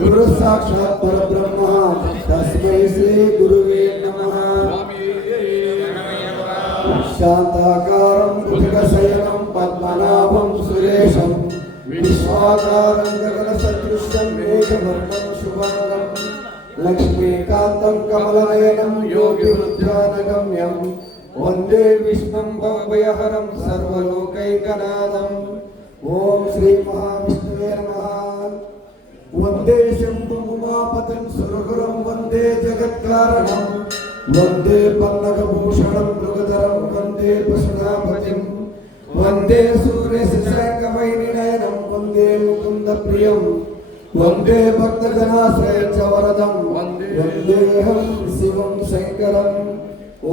गुरु साक्षात् परब्रह्म तस्मै श्री गुरुवे नमः। शांताकारं भुजगशयनं पद्मनाभं सुरेशं विश्वाकारं गगनसदृशं मेघवर्णं शुभांगं लक्ष्मीकान्तं कमलनयनं योगिवृद्धानगम्यं वन्दे विष्णुं भवभयहरं सर्वलोकैकनाथम्। ओम श्री महाविष्णुवे नमः। वन्दे शम्भुमुमापतिं सुरगुरुं वन्दे जगत्कारणं वन्दे पन्नगभूषणं मृगधरं वन्दे पशुनापतिं वन्दे सूर्यशशाङ्कवैनिनयनं वन्दे मुकुन्दप्रियं वन्दे भक्तजनाश्रयं च वरदं वन्देऽहं शिवं शङ्करम्।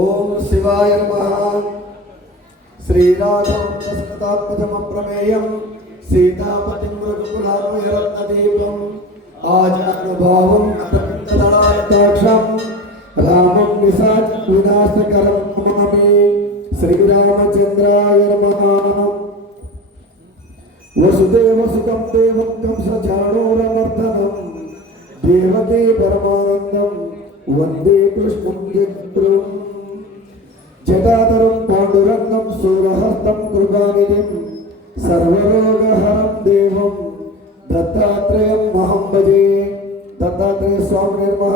ओम शिवाय नमः। श्रीराघवं दशरथात्मजमप्रमेयं सीतापतिं रघुकुलात्मयरत्नदीपम् आजानुभावं अतपितदलायताक्षं रामं निशाचरविनाशकरं नमामि। श्रीरामचन्द्राय नमः। वसुदेवसुतं देवं कंसचाणूरमर्दनं देवकी परमानन्दं वन्दे कृष्णं जगद्गुरुम्। जटाधरं पाण्डुरंगं सूरहस्तं कृपानिधिं सर्वरोगहरं देवं दत्तात्रेयमहं भजे। दत्तात्रेय स्वामिने नमः।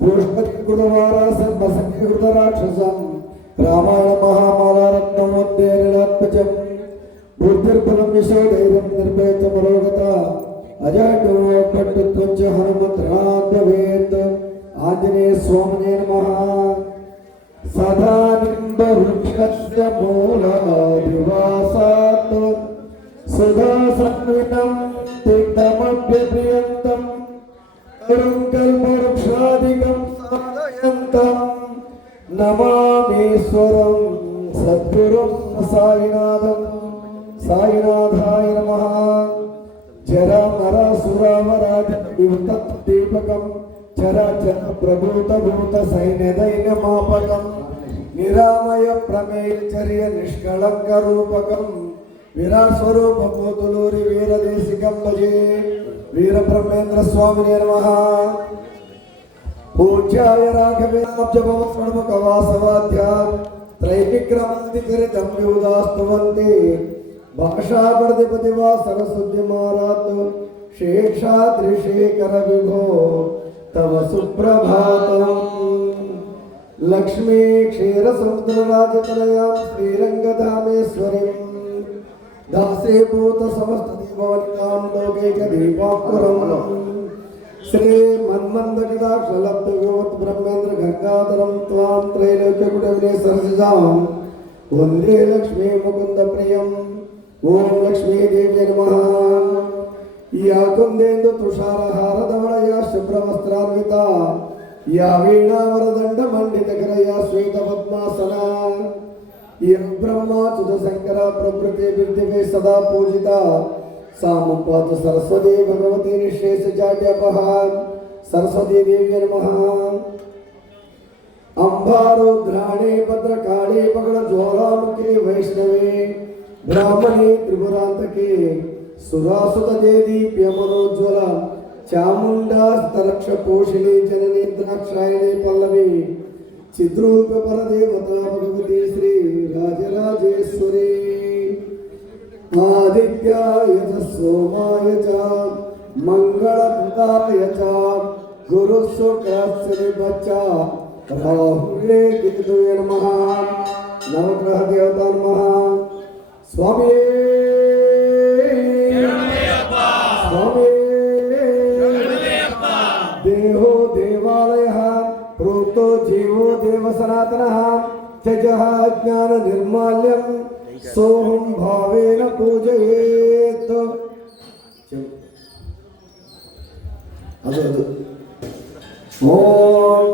बृहस्पतिगुरुवारासन्मसंकृतराक्षसं रामायण महामालारत्नं वन्दे लीलात्मजं। बुद्धिर्बलं यशोधैर्यं निर्भयत्वमरोगता अजयत्वं च हनुमन्त्रात् भवेत्। आञ्जनेय स्वामिने नमः। सदा निम्बवृक्षस्य मूलादिवासात् सुधासन्वितं तिक्तमभ्यप्रियन्तं तरुं कल्पवृक्षादिकं साधयन्तं नमामीश्वरं सद्गुरुं साईनाथं। साईनाथाय नमः। जरामरासुरावरादिवितत्दीपकं चराचर प्रभूतभूत सैन्यदैन्यमापकं निरामय प्रमेयचर्य निष्कलंक रूपकं विराट स्वरूप पोतुलूरि वीरदेशिकं भजे। वीरब्रह्मेंद्र स्वामिने नमः। पूज्याय राघवेन्द्राब्जभवत्सण्मुखवासवाद्या त्रैविक्रमादिचरितं विउदास्तुवन्ति भाषापरधिपतिवा सरस्वतीमारात् शेषाद्रिशेखर विभो तव सुप्रभातम्। लक्ष्मी क्षीरसमुद्रराजतनयां श्रीरंगधामेश्वरीं दासीभूत समस्तदेववनितां लोकैकदीपाङ्कुरम् श्रीमन्मन्दकटाक्षलब्धगोत् ब्रह्मेन्द्र गंगाधरं त्वां त्रैलोक्यकुटुम्बिने सरसिजां वन्दे लक्ष्मी मुकुन्दप्रियम्। ओम लक्ष्मी देव्यै नमः। या कुंदेन्दु तुषारहारधवलया शुभ्रवस्त्रान्विता या वीणावरदण्डमण्डितकरया श्वेतपद्मासना या ब्रह्माच्युत शंकर प्रभृतिभिर्दिभिः सदा पूजिता सा मां पातु सरस्वती भगवती निःशेषजाड्यपहा। सरस्वती देव्यै नमः। अम्बारुद्राणे भद्रकाळे पगडज्वालामुखे वैष्णवे ब्राह्मणे त्रिपुरान्तके सुरासुतजे दीप्यमनोज्वल चामुण्डास्तरक्षपोषिणे जननी द्राक्षायणे पल्लवी चिद्रूप परदेवता भगवती श्री राजराजेश्वरी। आदित्याय च सोमाय च मंगलप्रदाय च गुरुशुक्रस्य निबच्चा राहुले केतुवे नमः। नवग्रह देवता नमः। स्वामी स्वामी देहो देवालयः प्रोक्तो जीवो देव सनातनः त्यजः ज्ञान निर्माल्यं सोहं भावेन पूजयेत्। ओम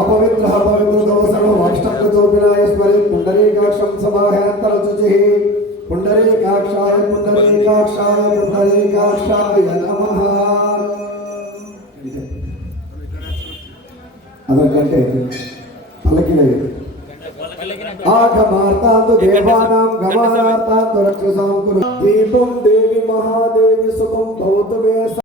अपवित्रः पवित्रतो सर्वमष्टकृतोऽभिनाय स्मरेत् पुण्डरीकाक्षं समाह्यान्तरचुचिः पुण्डरीकाक्षाय पुण्डरीकाक्षाय पुण्डरीकाक्षाय नमः। अदरकंटे पलकिनवे आगमार्तांतु देवानां गमनार्तांतु रक्षसां कुरु। दीपं देवी महादेवी सुखं भवतु मे।